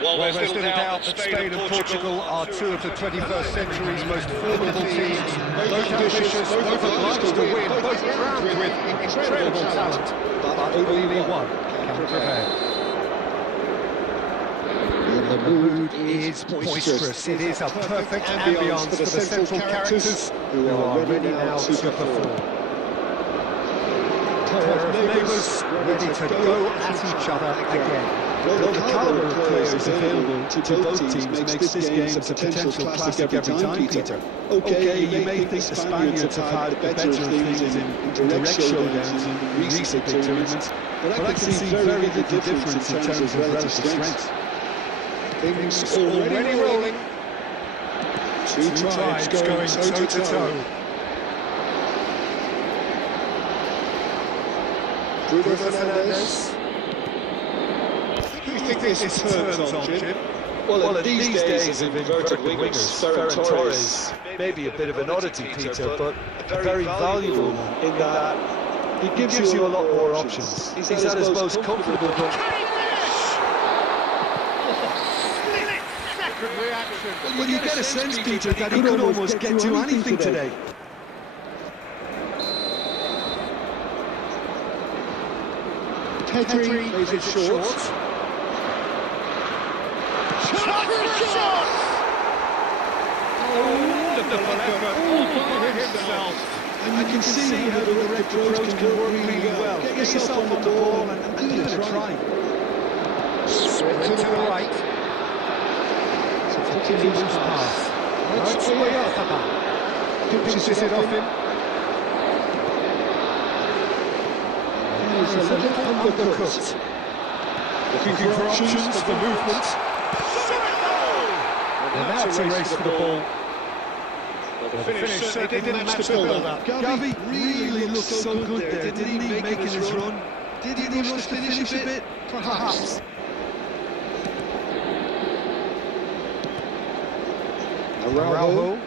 Well, there's little doubt that Spain and Portugal are two of the 21st century's most formidable teams. Both ambitious, both obliged to win, both crowned with incredible talent. But only one can prevail. The mood is boisterous. It is a perfect ambience for the central characters who are ready now to perform. Pair of neighbours ready to go at each other again. Well, the calibre of players available to both teams makes this game a potential classic every time, Peter. Okay, you may think the Spaniards have had better things in direct showdowns in recent big tournaments, but I can see very little difference in terms of relative strength. Things already rolling. Two tribes going toe-to-toe. Bruno Fernandes. Who do you think this turns on, Jim? Well, these days of inverted wingers, Ferran Torres may be a bit of an oddity, Peter, but a very valuable one in that he gives you a lot more options. He's at his most comfortable, but... Well, you get a sense, Peter, that he could almost get to anything today. Pedri plays it short. Shot! Oh, wonderful effort, all by himself. And you can see how the direct approach can work really well. Get yourself on the ball and give it a try. Sprint to the right. Continuous pass. Right away off the back. Pinches it off him. He's a little undercooked. Looking for options for movement. And now it's a race for the ball. The finish certainly didn't match the build-up. Gavi really looked so good there, didn't he, making his run? Did he rush the finish a bit? Perhaps. Araujo.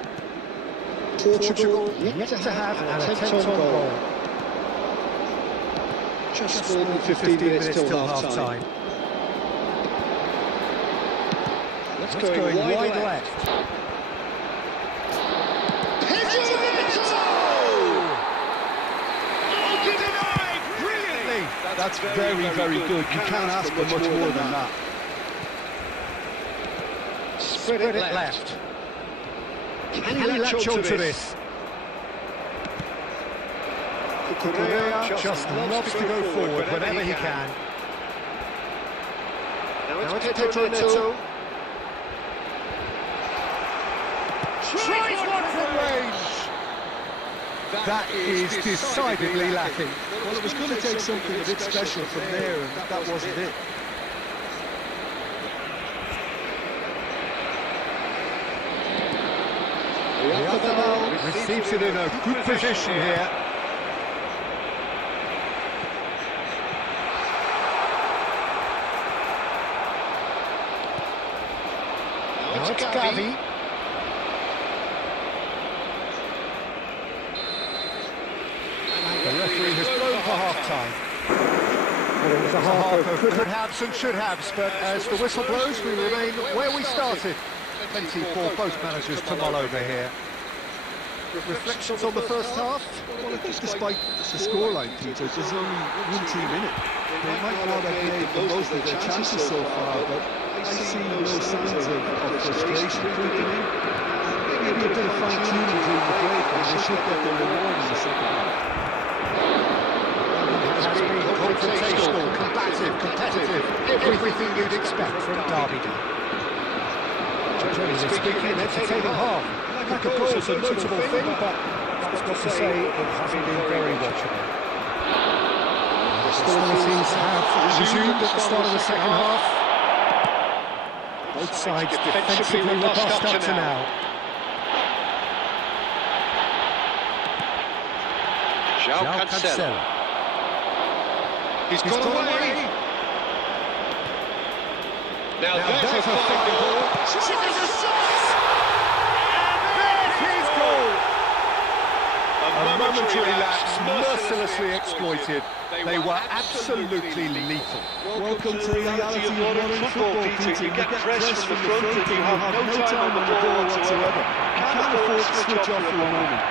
Portugal yet to have an attempt on goal. Just more than 15 minutes till half-time. Let's go wide left. Brilliantly! That's very, very good. You can't ask for much more than that. Spread it left. Can he latch on to this? Correa just loves to go forward whenever he can. Now it's Pedro Neto. Tries one from range. That is decidedly lacking. Well, it was going to take something a bit special from there, and that wasn't it. Receives it in a good position here. Now it's Gavi. The referee has blown for half-time. Well, it was a half of could-haves and should-haves, but as the whistle blows, we remain where we started. Plenty for both managers to mull over here. Reflections on the first half? Well, I think despite the scoreline, Peter, there's only one team in it. They might not have made the most of their chances so far, but I see no signs of frustration creeping in. Maybe a bit of fine-tuning during the break, and they should get their reward in the second half. It has been confrontational, combative, competitive, everything you'd expect from Derby Day. Generally speaking, an entertaining half. Lack of goals is a notable thing, but that's not to say it hasn't been very watchable. Hostilities have resumed at the start of the second half. Both sides defensively robust up to now. João Cancelo. He's got away. Now there's a fine ball. And there's his goal! A A momentary lapse, mercilessly exploited. They were absolutely lethal. Welcome to the reality of modern football, Peter. You get pressed from the front and you have no time on the ball whatsoever. You can't afford to switch off for a moment.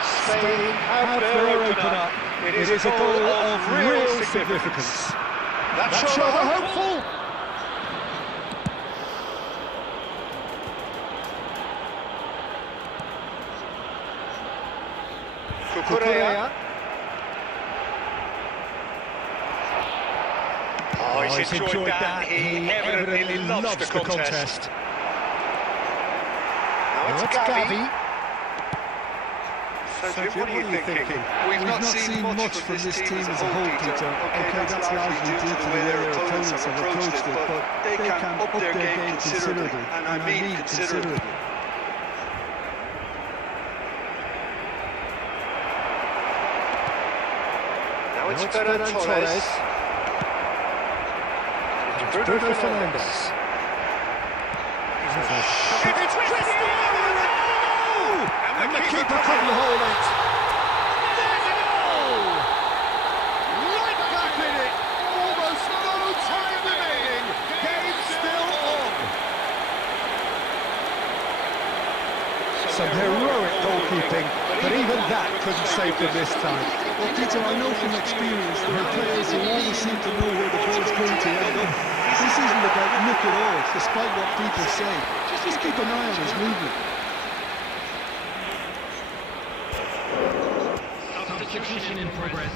Spain have their opener. It is a goal of real significance. That's rather hopeful. Correa. Oh, he's enjoyed that. He evidently loves the contest. Now it's Gavi. So, Jim, what are you thinking? We've not seen much from this team as a whole, Peter. Okay, that's largely due to the way their opponents have approached it, but they can up their game considerably, and I mean considerably. Now it's Ferran Torres. Bruno Fernandes. And the keeper couldn't hold it. There's a goal! Right back in it. Almost no time remaining. Game still on. Some heroic goalkeeping, but even that couldn't save them this time. Well, Peter, I know from experience that our players will always seem to know where the ball's going to end up. This isn't about luck at all, despite what people say. Just keep an eye on his movement. Substitution in progress.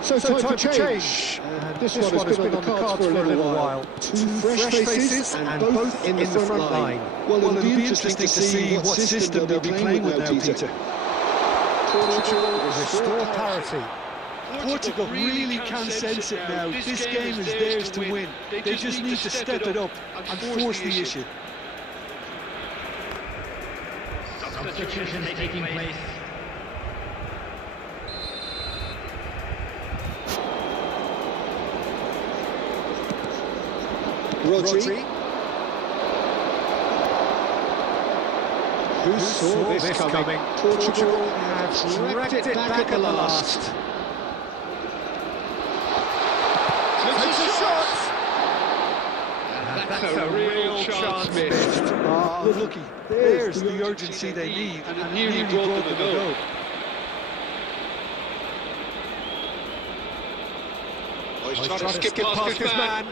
So time to change. This one has been on the cards for a little while. Two fresh faces and both in the front line. Well, it'll be interesting to see what system they'll be playing with now, Peter. Portugal restore parity. Portugal really can sense it now. This game is theirs to win. They just need to step it up and force the issue. Substitution taking place. Rodri. Who saw this coming? Portugal have dragged it back at the last. Takes a shot! That's a real chance missed. Looky, there's the urgency they need, and it nearly brought them a goal. Oh, he's trying to skip past his man.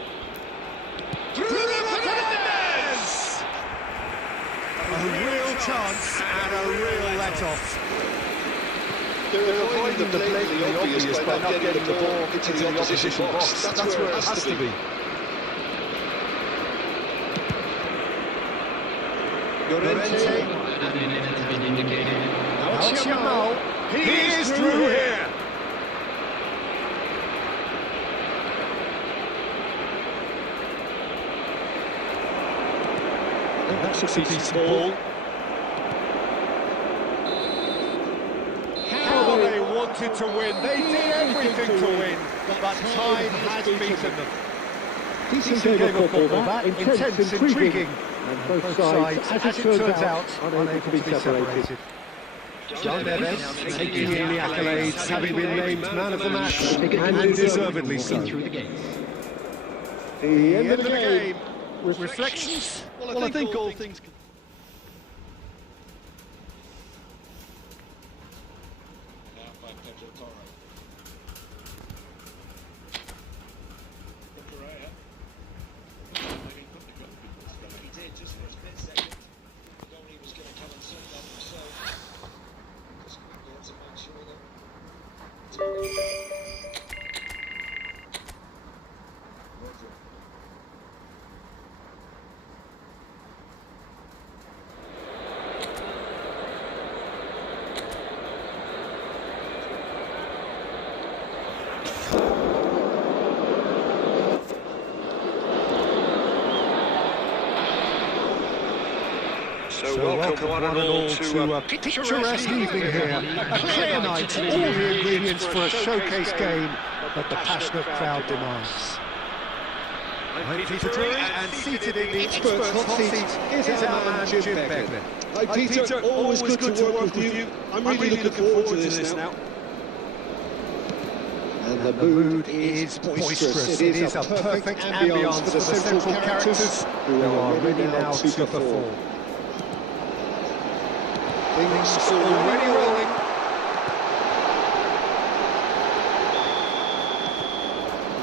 Bruno Fernandes! A real chance and a real let-off. They're avoiding the blatantly obvious by not getting the ball into the opposition box. That's where it has to be. Llorente. He is through here. That's a decent ball. How they wanted to win. They did everything to win, but time has beaten them. Decent game of football, that. Intense, intriguing. And both sides, as it turns out, unable to be separated. John Neves taking in the accolades, having been named man of the match, and deservedly so. The end of the game. Reflections? Well, I think all things... So welcome one and all to a picturesque evening here. A clear night, all the ingredients for a showcase game that the passionate crowd demands. Peter Drury, and seated in the experts' hot seat is our man Jim Beglin. Hi Peter, always good to work with you. I'm really looking forward to this now. And the mood is boisterous. It is a perfect ambience for the central characters who are ready now to perform. Things already rolling.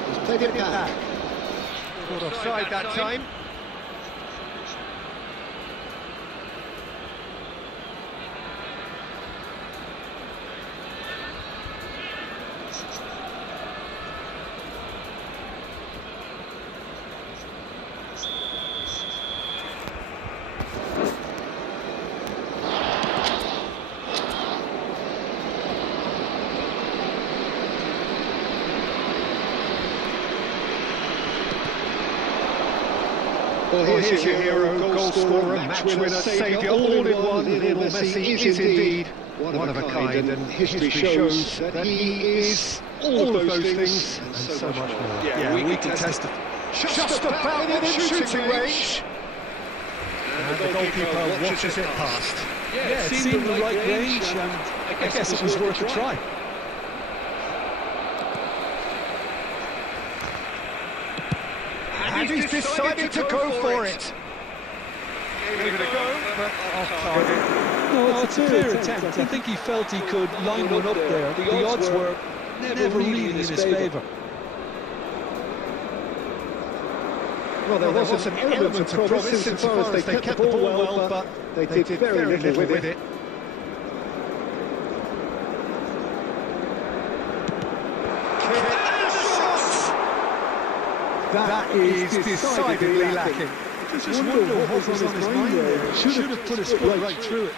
He's played it back. Caught offside that time. Well, here's your hero, goal scorer, match winner, saviour, all in one. Lionel Messi is indeed one of a kind, and history shows that he is all of those things and so much more. Yeah, we can testify. Just about within shooting range. And the goalkeeper watches it past. Yeah, it seemed in the right range, and I guess it was worth a try. And he's decided to go for it. Gave it a go, but off target. No, it's a fair attempt. I think he felt he could line one up there. The odds were never really in his favour. Well, there was an element of promise insofar as they kept the ball well, but they did very little with it. That is decidedly lacking. Just wonder what was on his mind there. Should have put his foot right through it.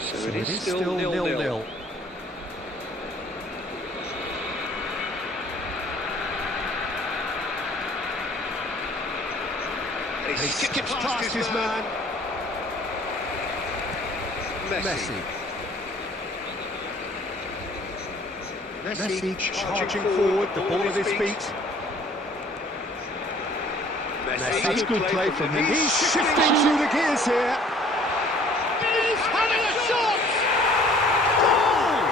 So it is still 0-0. He skips past his man. Messi. Messi charging forward, the ball at his feet. That's good play from him. He's shifting through the gears here. He's having a shot! Goal!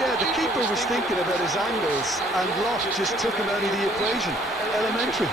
Yeah, the keeper was thinking about his angles, and Ross just took him out of the equation. Elementary.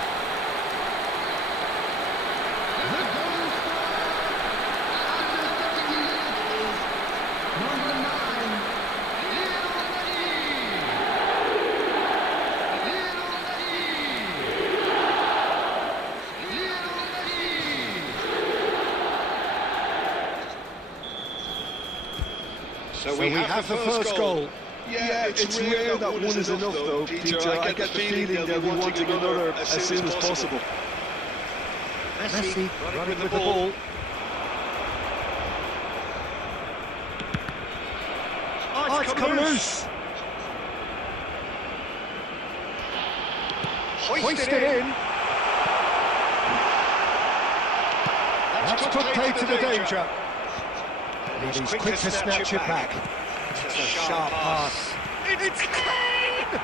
So we have the first goal. Yeah, it's rare that one is enough though, Peter. I get the feeling they'll be wanting another as soon as possible. Messi running with the ball. Oh, it's come loose. Hoisted in. That's put play to the danger. He's quick to snatch it back. Just a sharp pass. It's Kane!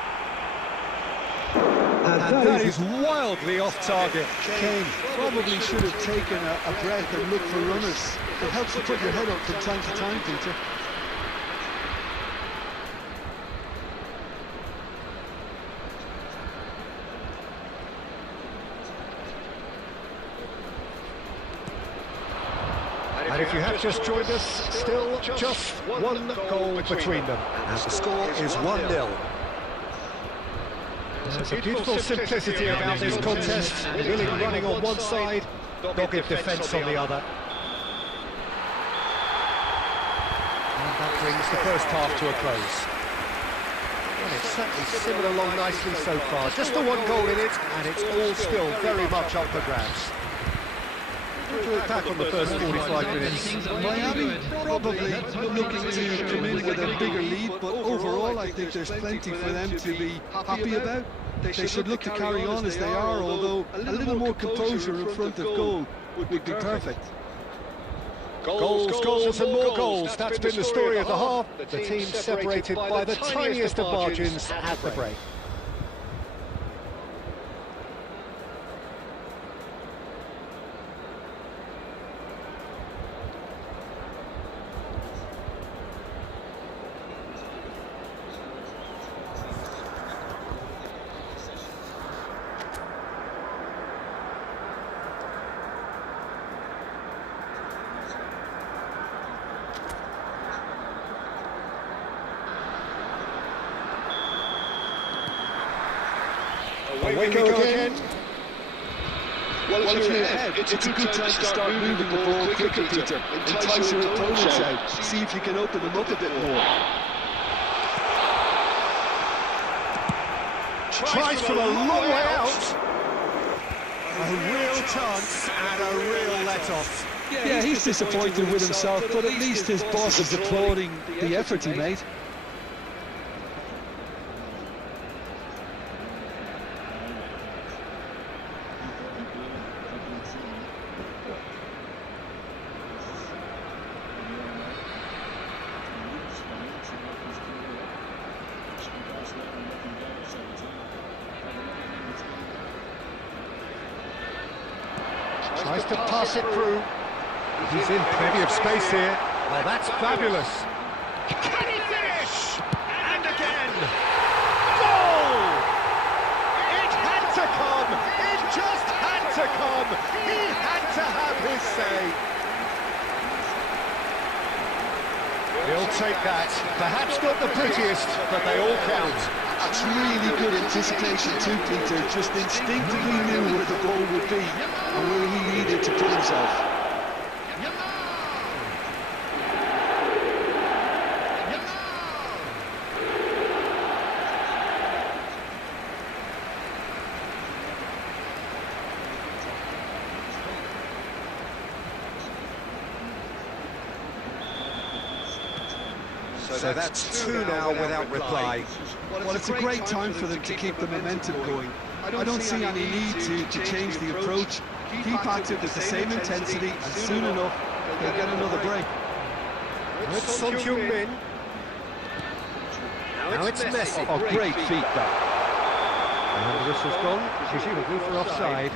And that is wildly off target. Kane probably should have taken a breath and looked for runners. It helps to put your head up from time to time, Peter. And if you have just joined us, still just one goal between them. And the score is 1-0. There's a beautiful simplicity about this contest. Willing running on one side, dogged defence on the other. And that brings the first half to a close. Well, it's certainly simmered along nicely so far. Just the one goal in it, and it's all still very much up for grabs. To attack on the first 45 minutes. Miami probably looking to come in with a bigger lead, but overall I think there's plenty for them to be happy about. They should look to carry on as they are, although a little more composure in front of goal would be perfect. Goals and more goals. That's been the story of the half. The team separated by the tiniest of margins at the break. Away we go again. Well, if you're ahead, it's a good time to start moving the ball quicker, Peter. Entice your opponents out. See if you can open them up a bit more. Tries from a long way out. A real chance and a real let-off. Yeah, he's disappointed with himself, but at least his boss is applauding the effort he made. Tries to pass it through. He's in plenty of space here. Well, that's fabulous. Can he finish? And again! Goal! It had to come! It just had to come! He had to have his say. He'll take that. Perhaps not the prettiest, but they all count. That's really good anticipation too, Peter. Just instinctively knew where the ball would be and where he needed to put himself. So that's two now without reply. Well, it's a great time for them to keep the momentum going. I don't see any need to change the approach. Keep at it with the same intensity, and soon enough, they'll get another break. It's Son Heung-min. Now it's Messi. Oh, great feet, that. And the whistle's gone, presumably for offside.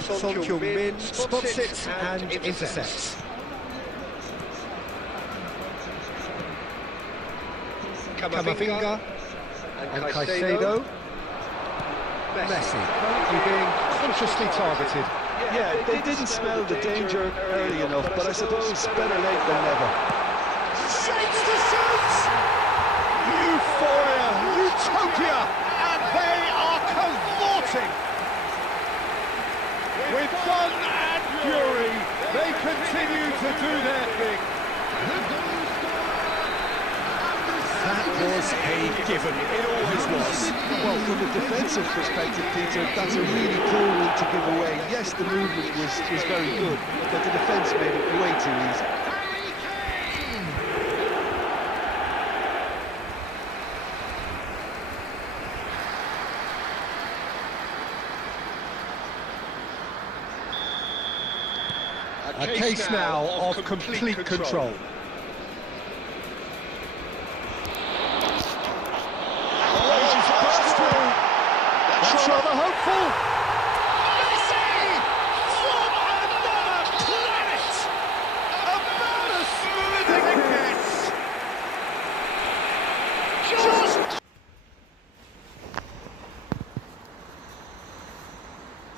Son Heung-min spots it and intercepts. Camavinga and Caicedo. Messi currently being consciously targeted. Yeah, they didn't smell the danger early enough, but I suppose better late than never. Shapes to shapes! Euphoria, utopia, and they are cavorting! With fun and fury, they continue to do their thing. That was a given. It always was. Well, from a defensive perspective, Peter, that's a really poor one to give away. Yes, the movement was very good, but the defence made it way too easy. A case now of complete control. Oh, he's burst through. That's rather hopeful.